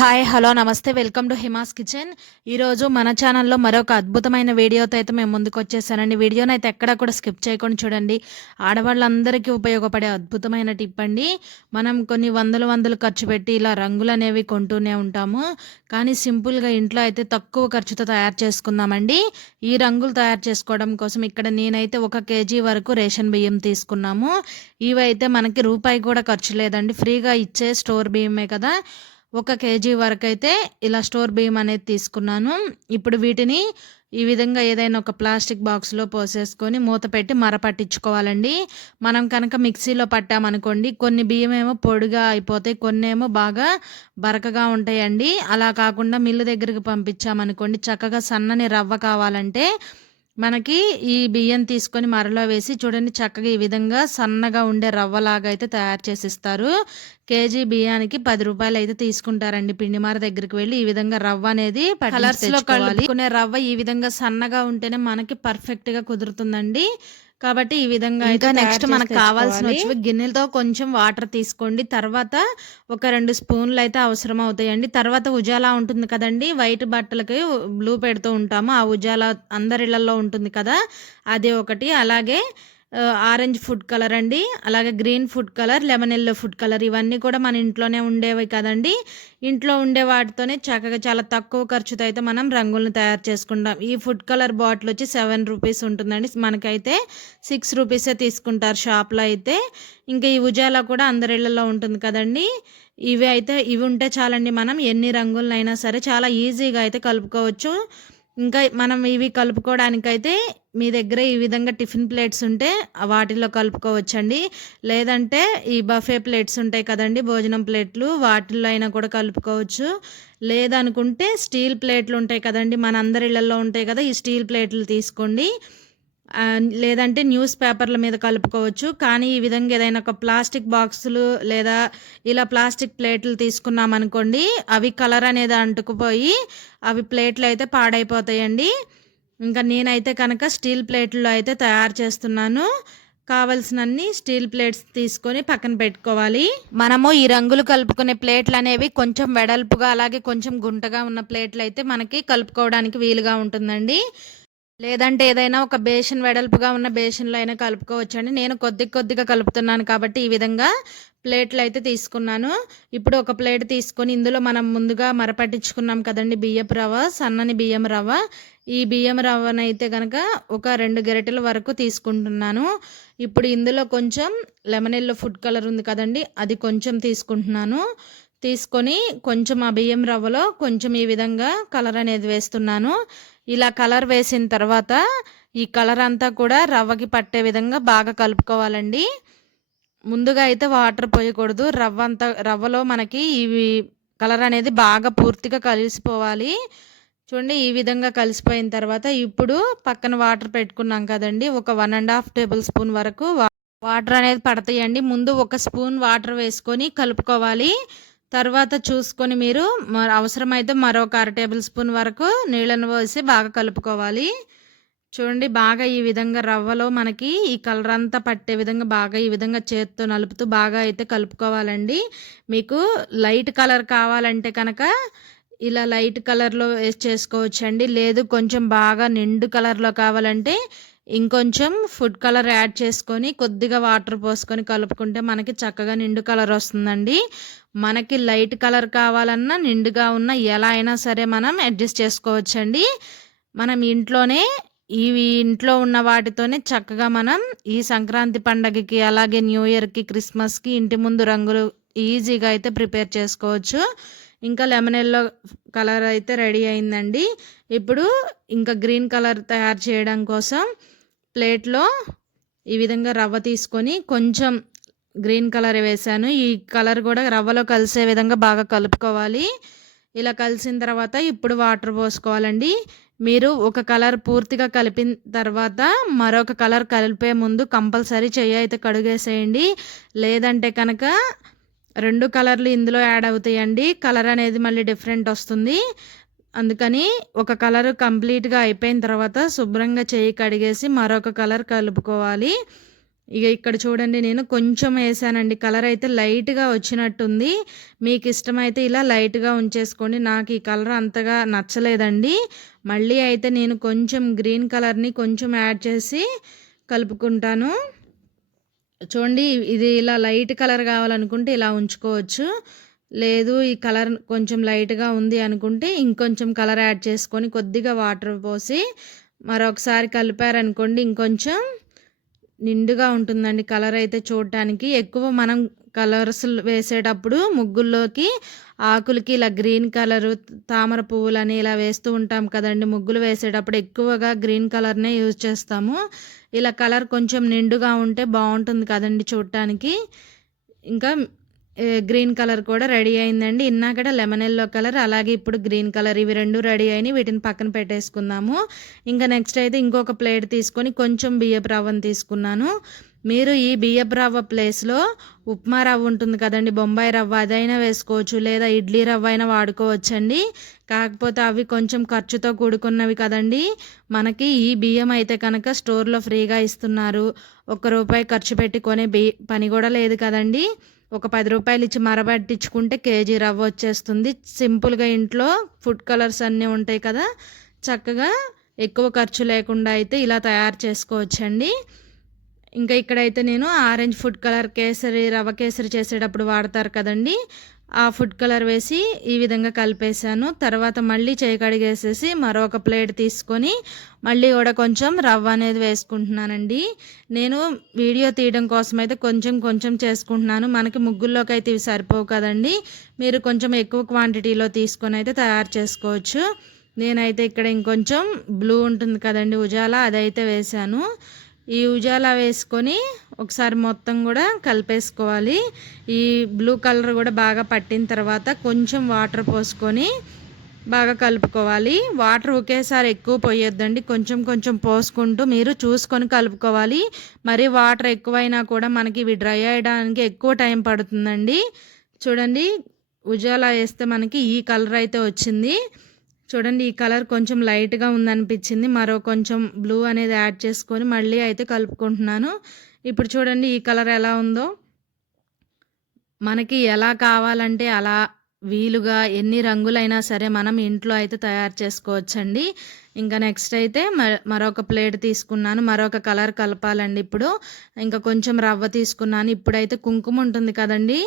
Hi hello namaste. Welcome to Hima's kitchen ఈరోజు మన ఛానల్లో మరొక అద్భుతమైన వీడియోతో అయితే మేము ముందుకు వచ్చేసానండి. వీడియోని అయితే ఎక్కడా కూడా స్కిప్ చేయకుండా చూడండి. ఆడవాళ్ళందరికీ ఉపయోగపడే అద్భుతమైన టిప్ అండి. మనం కొన్ని వందలు వందలు ఖర్చు పెట్టి ఇలా రంగులు అనేవి కొంటూనే ఉంటాము. కానీ సింపుల్గా ఇంట్లో అయితే తక్కువ ఖర్చుతో తయారు చేసుకుందామండి. ఈ రంగులు తయారు చేసుకోవడం కోసం ఇక్కడ నేనైతే ఒక కేజీ వరకు రేషన్ బియ్యం తీసుకున్నాము. ఇవైతే మనకి రూపాయి కూడా ఖర్చు లేదండి. ఫ్రీగా ఇచ్చే స్టోర్ బియ్యమే కదా. ఒక కేజీ వరకు అయితే ఇలా స్టోర్ బియ్యం అనేది తీసుకున్నాను. ఇప్పుడు వీటిని ఈ విధంగా ఏదైనా ఒక ప్లాస్టిక్ బాక్స్లో పోసేసుకొని మూత పెట్టి మర పట్టించుకోవాలండి. మనం కనుక మిక్సీలో పట్టామనుకోండి కొన్ని బియ్యం ఏమో పొడిగా అయిపోతాయి కొన్ని ఏమో బాగా బరకగా ఉంటాయండి. అలా కాకుండా మిల్లు దగ్గరికి పంపించామనుకోండి చక్కగా సన్నని రవ్వ కావాలంటే మనకి ఈ బియ్యం తీసుకొని మరలో వేసి చూడండి చక్కగా ఈ విధంగా సన్నగా ఉండే రవ్వలాగా అయితే తయారు చేసి ఇస్తారు కేజీ బియ్యానికి పది రూపాయలు అయితే తీసుకుంటారండి. పిండిమార దగ్గరికి వెళ్ళి ఈ విధంగా రవ్వ అనేది కలర్స్లో కలుపుకునే రవ్వ ఈ విధంగా సన్నగా ఉంటేనే మనకి పర్ఫెక్ట్గా కుదురుతుందండి. కాబట్టి ఈ విధంగా అయితే నెక్స్ట్ మనకు కావాల్సిన వచ్చి గిన్నెలతో కొంచెం వాటర్ తీసుకోండి. తర్వాత ఒక రెండు స్పూన్లు అయితే అవసరం అవుతాయండి. తర్వాత ఉజాలా ఉంటుంది కదండి. వైట్ బట్టలకి బ్లూ పెడుతూ ఉంటాము. ఆ ఉజాలా అందరిళ్ళలో ఉంటుంది కదా. అది ఒకటి. అలాగే ఆరెంజ్ ఫుడ్ కలర్ అండి. అలాగే green food colour lemon yellow food colour ఇవన్నీ కూడా మన ఇంట్లోనే ఉండేవి కదండి. ఇంట్లో ఉండే వాటితోనే చక్కగా చాలా తక్కువ ఖర్చుతో అయితే మనం రంగులను తయారు చేసుకుంటాం. ఈ ఫుడ్ కలర్ బాటిల్ వచ్చి సెవెన్ రూపీస్ ఉంటుందండి. మనకైతే సిక్స్ రూపీసే తీసుకుంటారు షాప్లో అయితే. ఇంకా ఈ ఉజాలా కూడా అందరిళ్ళలో ఉంటుంది కదండి. ఇవి అయితే ఇవి ఉంటే చాలండి మనం ఎన్ని రంగులనైనా సరే చాలా ఈజీగా అయితే కలుపుకోవచ్చు. ఇంకా మనం ఇవి కలుపుకోవడానికైతే మీ దగ్గర ఈ విధంగా టిఫిన్ ప్లేట్స్ ఉంటే వాటిలో కలుపుకోవచ్చండి. లేదంటే ఈ బఫే ప్లేట్స్ ఉంటాయి కదండి భోజనం ప్లేట్లు వాటిల్లో అయినా కూడా కలుపుకోవచ్చు. లేదనుకుంటే స్టీల్ ప్లేట్లు ఉంటాయి కదండి మన అందరి ఇళ్ళల్లో ఉంటాయి కదా ఈ స్టీల్ ప్లేట్లు తీసుకోండి. లేదంటే న్యూస్ పేపర్ల మీద కలుపుకోవచ్చు. కానీ ఈ విధంగా ఏదైనా ఒక ప్లాస్టిక్ బాక్సులు లేదా ఇలా ప్లాస్టిక్ ప్లేట్లు తీసుకున్నాం అనుకోండి అవి కలర్ అనేది అంటుకుపోయి అవి ప్లేట్లు అయితే పాడైపోతాయండి. ఇంకా నేనైతే కనుక స్టీల్ ప్లేట్లో అయితే తయారు చేస్తున్నాను. కావలసినన్ని స్టీల్ ప్లేట్స్ తీసుకొని పక్కన పెట్టుకోవాలి. మనము ఈ రంగులు కలుపుకునే ప్లేట్లు అనేవి కొంచెం వెడల్పుగా అలాగే కొంచెం గుంటగా ఉన్న ప్లేట్లు అయితే మనకి కలుపుకోవడానికి వీలుగా ఉంటుందండి. లేదంటే ఏదైనా ఒక బేషన్ వెడల్పుగా ఉన్న బేషన్లో అయినా కలుపుకోవచ్చండి. నేను కొద్ది కొద్దిగా కలుపుతున్నాను కాబట్టి ఈ విధంగా ప్లేట్లు అయితే తీసుకున్నాను. ఇప్పుడు ఒక ప్లేట్ తీసుకొని ఇందులో మనం ముందుగా మరపట్టించుకున్నాం కదండి బియ్యపు రవ్వ సన్నని బియ్యం రవ్వ. ఈ బియ్యం రవ్వనైతే కనుక ఒక రెండు గరిటెల వరకు తీసుకుంటున్నాను. ఇప్పుడు ఇందులో కొంచెం లెమన్ ఎల్లో ఫుడ్ కలర్ ఉంది కదండి అది కొంచెం తీసుకుంటున్నాను. తీసుకొని కొంచెం ఆ బియ్యం రవ్వలో కొంచెం ఈ విధంగా కలర్ అనేది వేస్తున్నాను. ఇలా కలర్ వేసిన తర్వాత ఈ కలర్ అంతా కూడా రవ్వకి పట్టే విధంగా బాగా కలుపుకోవాలండి. ముందుగా అయితే వాటర్ పోయకూడదు. రవ్వ అంతా రవ్వలో మనకి ఇవి కలర్ అనేది బాగా పూర్తిగా కలిసిపోవాలి. చూడండి ఈ విధంగా కలిసిపోయిన తర్వాత ఇప్పుడు పక్కన వాటర్ పెట్టుకున్నాం కదండి. ఒక one and half tablespoon వరకు వాటర్ అనేది పడతాయండి. ముందు ఒక స్పూన్ వాటర్ వేసుకొని కలుపుకోవాలి. తర్వాత చూసుకొని మీరు అవసరమైతే మరొక అర టేబుల్ స్పూన్ వరకు నీళ్ళను పోసి బాగా కలుపుకోవాలి. చూడండి బాగా ఈ విధంగా రవ్వలో మనకి ఈ కలర్ అంతా పట్టే విధంగా బాగా ఈ విధంగా చేత్తో నలుపుతూ బాగా అయితే కలుపుకోవాలండి. మీకు లైట్ కలర్ కావాలంటే కనుక ఇలా లైట్ కలర్లో వేసి చేసుకోవచ్చండి. లేదు కొంచెం బాగా నిండు కలర్లో కావాలంటే ఇంకొంచెం ఫుడ్ కలర్ యాడ్ చేసుకొని కొద్దిగా వాటర్ పోసుకొని కలుపుకుంటే మనకి చక్కగా నిండు కలర్ వస్తుందండి. మనకి లైట్ కలర్ కావాలన్నా నిండుగా ఉన్న ఎలా అయినా సరే మనం అడ్జస్ట్ చేసుకోవచ్చండి. మనం ఇంట్లోనే ఇవి ఇంట్లో ఉన్న వాటితోనే చక్కగా మనం ఈ సంక్రాంతి పండగకి అలాగే న్యూ ఇయర్కి క్రిస్మస్కి ఇంటి ముందు రంగులు ఈజీగా అయితే ప్రిపేర్ చేసుకోవచ్చు. ఇంకా లెమన్ ఎల్లో కలర్ అయితే రెడీ అయిందండి. ఇప్పుడు ఇంకా గ్రీన్ కలర్ తయారు చేయడం కోసం ప్లేట్లో ఈ విధంగా రవ్వ తీసుకొని కొంచెం గ్రీన్ కలర్ వేసాను. ఈ కలర్ కూడా రవ్వలో కలిసే విధంగా బాగా కలుపుకోవాలి. ఇలా కలిసిన తర్వాత ఇప్పుడు వాటర్ పోసుకోవాలండి. మీరు ఒక కలర్ పూర్తిగా కలిపిన తర్వాత మరొక కలర్ కలిపే ముందు కంపల్సరీ చెయ్యి అయితే కడుగేసేయండి. లేదంటే కనుక రెండు కలర్లు ఇందులో యాడ్ అవుతాయండి. కలర్ అనేది మళ్ళీ డిఫరెంట్ వస్తుంది. అందుకని ఒక కలర్ కంప్లీట్గా అయిపోయిన తర్వాత శుభ్రంగా చేయి కడిగేసి మరొక కలర్ కలుపుకోవాలి. ఇక ఇక్కడ చూడండి నేను కొంచెం వేసానండి. కలర్ అయితే లైట్గా వచ్చినట్టుంది. మీకు ఇష్టమైతే ఇలా లైట్గా ఉంచేసుకోండి. నాకు ఈ కలర్ అంతగా నచ్చలేదండి. మళ్ళీ అయితే నేను కొంచెం గ్రీన్ కలర్ని కొంచెం యాడ్ చేసి కలుపుకుంటాను. చూడండి ఇది ఇలా లైట్ కలర్ కావాలనుకుంటే ఇలా ఉంచుకోవచ్చు. లేదు ఈ కలర్ కొంచెం లైట్గా ఉంది అనుకుంటే ఇంకొంచెం కలర్ యాడ్ చేసుకొని కొద్దిగా వాటర్ పోసి మరొకసారి కలిపారనుకోండి ఇంకొంచెం నిండుగా ఉంటుందండి కలర్ అయితే చూడటానికి. ఎక్కువ మనం కలర్స్ వేసేటప్పుడు ముగ్గుల్లోకి ఆకులకి ఇలా గ్రీన్ కలరు తామర పువ్వులని ఇలా వేస్తూ ఉంటాం కదండి. ముగ్గులు వేసేటప్పుడు ఎక్కువగా గ్రీన్ కలర్నే యూజ్ చేస్తాము. ఇలా కలర్ కొంచెం నిండుగా ఉంటే బాగుంటుంది కదండి చూడటానికి. ఇంకా గ్రీన్ కలర్ కూడా రెడీ అయిందండి. ఇన్నాకడ లెమన్ ఎల్లో కలర్ అలాగే ఇప్పుడు గ్రీన్ కలర్. ఇవి రెండు రెడీ అయినాయి వీటిని పక్కన పెట్టేసుకుందాము. ఇంకా నెక్స్ట్ అయితే ఇంకొక ప్లేట్ తీసుకొని కొంచెం బియ్యపు రవ్వను తీసుకున్నాను. మీరు ఈ బియ్యపు రవ్వ ప్లేస్లో ఉప్మా రవ్వ ఉంటుంది కదండి బొంబాయి రవ్వ అదైనా వేసుకోవచ్చు లేదా ఇడ్లీ రవ్వ అయినా వాడుకోవచ్చండి. కాకపోతే అవి కొంచెం ఖర్చుతో కూడుకున్నవి కదండి. మనకి ఈ బియ్యం అయితే కనుక స్టోర్లో ఫ్రీగా ఇస్తున్నారు. ఒక్క రూపాయి ఖర్చు పెట్టి కొనే బి పని కూడా లేదు కదండి. ఒక పది రూపాయలు ఇచ్చి మరబట్టించుకుంటే కేజీ రవ్వ వచ్చేస్తుంది. సింపుల్గా ఇంట్లో ఫుడ్ కలర్స్ అన్నీ ఉంటాయి కదా చక్కగా ఎక్కువ ఖర్చు లేకుండా అయితే ఇలా తయారు చేసుకోవచ్చండి. ఇంకా ఇక్కడైతే నేను orange food colour kesari rava kesari చేసేటప్పుడు వాడతారు కదండి. ఆ ఫుడ్ కలర్ వేసి ఈ విధంగా కలిపేసాను తర్వాత మళ్ళీ చేయి కడిగేసేసి మరొక ప్లేట్ తీసుకొని మళ్ళీ కూడా కొంచెం రవ్వ అనేది వేసుకుంటున్నానండి. నేను వీడియో తీయడం కోసం అయితే కొంచెం కొంచెం చేసుకుంటున్నాను. మనకి ముగ్గుల్లోకి అయితే ఇవి సరిపోవు కదండి. మీరు కొంచెం ఎక్కువ క్వాంటిటీలో తీసుకొని అయితే తయారు చేసుకోవచ్చు. నేనైతే ఇక్కడ ఇంకొంచెం బ్లూ ఉంటుంది కదండి ఉజాల అదైతే వేసాను ఈ ఉజాలా వేసుకొని ఒకసారి మొత్తం కూడా కలిపేసుకోవాలి. ఈ బ్లూ కలర్ కూడా బాగా పట్టిన తర్వాత కొంచెం వాటర్ పోసుకొని బాగా కలుపుకోవాలి. వాటర్ ఒకేసారి ఎక్కువ పోయొద్దండి. కొంచెం కొంచెం పోసుకుంటూ మీరు చూసుకొని కలుపుకోవాలి. మరి వాటర్ ఎక్కువైనా కూడా మనకి ఇవి డ్రై అయ్యడానికి ఎక్కువ టైం పడుతుందండి. చూడండి ఉజాలా వేస్తే మనకి ఈ కలర్ అయితే వచ్చింది. చూడండి ఈ కలర్ కొంచెం లైట్గా ఉందనిపించింది. మరో కొంచెం బ్లూ అనేది యాడ్ చేసుకొని మళ్ళీ అయితే కలుపుకుంటున్నాను. ఇప్పుడు చూడండి ఈ కలర్ ఎలా ఉందో. మనకి ఎలా కావాలంటే అలా వీలుగా ఎన్ని రంగులైనా సరే మనం ఇంట్లో అయితే తయారు చేసుకోవచ్చండి. ఇంకా నెక్స్ట్ అయితే మరొక ప్లేట్ తీసుకున్నాను. మరొక కలర్ కలపాలండి ఇప్పుడు. ఇంకా కొంచెం రవ్వ తీసుకున్నాను. ఇప్పుడైతే కుంకుమ ఉంటుంది కదండి.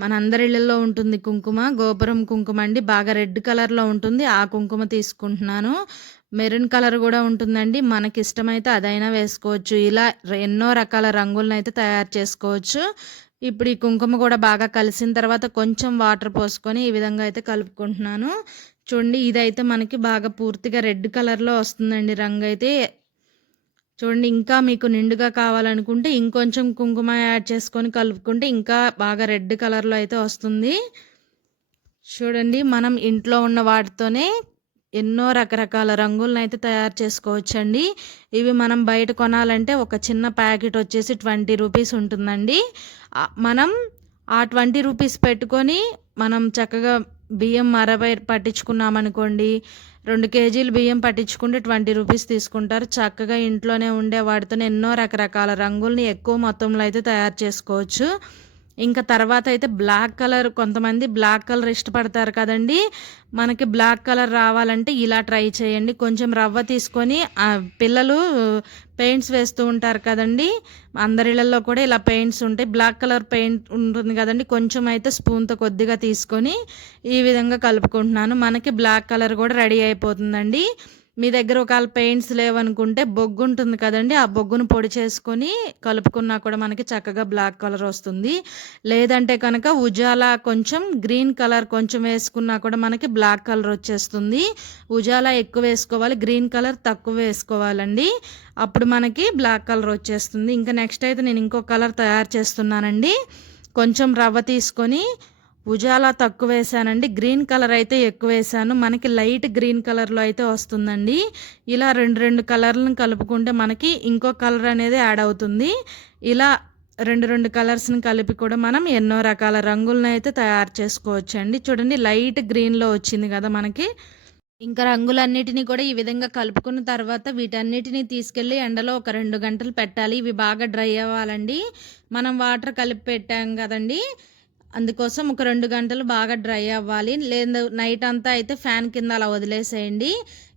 మనందరి ఇళ్ళల్లో ఉంటుంది కుంకుమ. గోపురం కుంకుమ అండి. బాగా రెడ్ కలర్లో ఉంటుంది. ఆ కుంకుమ తీసుకుంటున్నాను. మెరూన్ కలర్ కూడా ఉంటుందండి. మనకి ఇష్టమైతే అదైనా వేసుకోవచ్చు. ఇలా ఎన్నో రకాల రంగులను అయితే తయారు చేసుకోవచ్చు. ఇప్పుడు ఈ కుంకుమ కూడా బాగా కలిసిన తర్వాత కొంచెం వాటర్ పోసుకొని ఈ విధంగా అయితే కలుపుకుంటున్నాను. చూడండి ఇదైతే మనకి బాగా పూర్తిగా రెడ్ కలర్లో వస్తుందండి రంగు అయితే. చూడండి ఇంకా మీకు నిండుగా కావాలనుకుంటే ఇంకొంచెం కుంకుమ యాడ్ చేసుకొని కలుపుకుంటే ఇంకా బాగా రెడ్ కలర్లో అయితే వస్తుంది. చూడండి మనం ఇంట్లో ఉన్న వాటితోనే ఎన్నో రకరకాల రంగులను అయితే తయారు చేసుకోవచ్చండి. ఇవి మనం బయట కొనాలంటే ఒక చిన్న ప్యాకెట్ వచ్చేసి ట్వంటీ రూపీస్ ఉంటుందండి. మనం ఆ ట్వంటీ రూపీస్ పెట్టుకొని మనం చక్కగా బియ్యం అరవై పట్టించుకున్నామనుకోండి రెండు కేజీలు బియ్యం పట్టించుకుంటే ట్వంటీ రూపీస్ తీసుకుంటారు. చక్కగా ఇంట్లోనే ఉండే వాటితో ఎన్నో రకరకాల రంగుల్ని ఎక్కువ మొత్తంలో అయితే తయారు చేసుకోవచ్చు. ఇంకా తర్వాత అయితే బ్లాక్ కలర్ కొంతమంది బ్లాక్ కలర్ ఇష్టపడతారు కదండి. మనకి బ్లాక్ కలర్ రావాలంటే ఇలా ట్రై చేయండి. కొంచెం రవ్వ తీసుకొని పిల్లలు పెయింట్స్ వేస్తూ ఉంటారు కదండి. అందరిళ్ళల్లో కూడా ఇలా పెయింట్స్ ఉంటాయి. బ్లాక్ కలర్ పెయింట్ ఉంటుంది కదండి. కొంచెం అయితే స్పూన్తో కొద్దిగా తీసుకొని ఈ విధంగా కలుపుకుంటున్నాను. మనకి బ్లాక్ కలర్ కూడా రెడీ అయిపోతుందండి. మీ దగ్గర ఒకవేళ పెయింట్స్ లేవనుకుంటే బొగ్గు ఉంటుంది కదండి ఆ బొగ్గును పొడి చేసుకొని కలుపుకున్నా కూడా మనకి చక్కగా బ్లాక్ కలర్ వస్తుంది. లేదంటే కనుక ఉజాలా కొంచెం గ్రీన్ కలర్ కొంచెం వేసుకున్నా కూడా మనకి బ్లాక్ కలర్ వచ్చేస్తుంది. ఉజాలా ఎక్కువ వేసుకోవాలి గ్రీన్ కలర్ తక్కువ వేసుకోవాలండి. అప్పుడు మనకి బ్లాక్ కలర్ వచ్చేస్తుంది. ఇంకా నెక్స్ట్ అయితే నేను ఇంకో కలర్ తయారు చేస్తున్నానండి. కొంచెం రవ్వ తీసుకొని ఉజాలా తక్కువ వేసానండి గ్రీన్ కలర్ అయితే ఎక్కువ వేసాను మనకి లైట్ గ్రీన్ కలర్లో అయితే వస్తుందండి. ఇలా రెండు రెండు కలర్లను కలుపుకుంటే మనకి ఇంకో కలర్ అనేది యాడ్ అవుతుంది. ఇలా రెండు రెండు కలర్స్ని కలిపి కూడా మనం ఎన్నో రకాల రంగులను అయితే తయారు చేసుకోవచ్చండి. చూడండి లైట్ గ్రీన్లో వచ్చింది కదా మనకి. ఇంకా రంగులన్నిటిని కూడా ఈ విధంగా కలుపుకున్న తర్వాత వీటన్నిటిని తీసుకెళ్ళి ఎండలో ఒక రెండు గంటలు పెట్టాలి. ఇవి బాగా డ్రై అవ్వాలండి. మనం వాటర్ కలిపి పెట్టాం కదండి. అందుకోసం ఒక రెండు గంటలు బాగా డ్రై అవ్వాలి. లేదు నైట్ అంతా అయితే ఫ్యాన్ కింద అలా వదిలేసేయండి.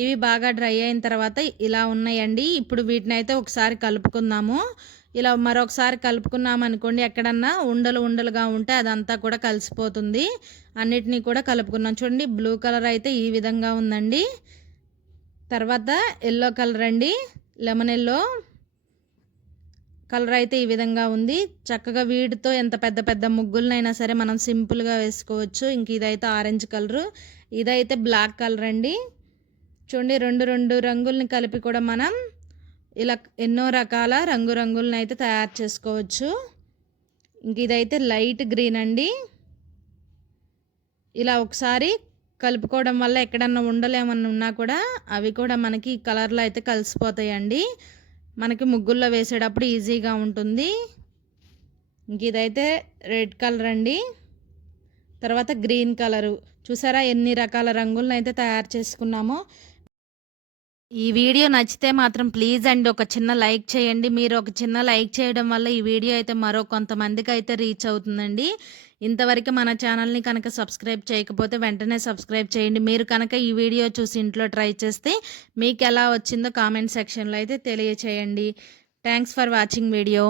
ఇవి బాగా డ్రై అయిన తర్వాత ఇలా ఉన్నాయండి. ఇప్పుడు వీటిని అయితే ఒకసారి కలుపుకుందాము. ఇలా మరొకసారి కలుపుకున్నాం అనుకోండి ఎక్కడన్నా ఉండలు ఉండలుగా ఉంటే అదంతా కూడా కలిసిపోతుంది. అన్నిటినీ కూడా కలుపుకున్నాం. చూడండి బ్లూ కలర్ అయితే ఈ విధంగా ఉందండి. తర్వాత ఎల్లో కలర్ అండి. Lemon yellow. కలర్ అయితే ఈ విధంగా ఉంది. చక్కగా వీటితో ఎంత పెద్ద పెద్ద ముగ్గులనైనా సరే మనం సింపుల్గా వేసుకోవచ్చు. ఇంక ఇదైతే ఆరెంజ్ కలరు. ఇదైతే బ్లాక్ కలర్ అండి. చూడండి రెండు రెండు రంగుల్ని కలిపి కూడా మనం ఇలా ఎన్నో రకాల రంగురంగులను అయితే తయారు చేసుకోవచ్చు. ఇంక ఇదైతే లైట్ గ్రీన్ అండి. ఇలా ఒకసారి కలుపుకోవడం వల్ల ఎక్కడన్నా ఉండలేమన్నా ఉన్నా కూడా అవి కూడా మనకి కలర్లో అయితే కలిసిపోతాయండి. మనకి ముగ్గుల్లో వేసేటప్పుడు ఈజీగా ఉంటుంది. ఇంక ఇదైతే రెడ్ కలర్ అండి. తర్వాత గ్రీన్ కలరు. చూసారా ఎన్ని రకాల రంగులను అయితే తయారు చేసుకున్నామో? ఈ వీడియో నచ్చితే మాత్రం ప్లీజ్ అండి ఒక చిన్న లైక్ చేయండి. మీరు ఒక చిన్న లైక్ చేయడం వల్ల ఈ వీడియో అయితే మరో కొంతమందికి అయితే రీచ్ అవుతుందండి. ఇంతవరకు మన ఛానల్ని కనుక సబ్స్క్రైబ్ చేయకపోతే వెంటనే సబ్స్క్రైబ్ చేయండి. మీరు కనుక ఈ వీడియో చూసి ఇంట్లో ట్రై చేస్తే మీకు ఎలా వచ్చిందో కామెంట్ సెక్షన్లో అయితే తెలియచేయండి. Thanks for watching video.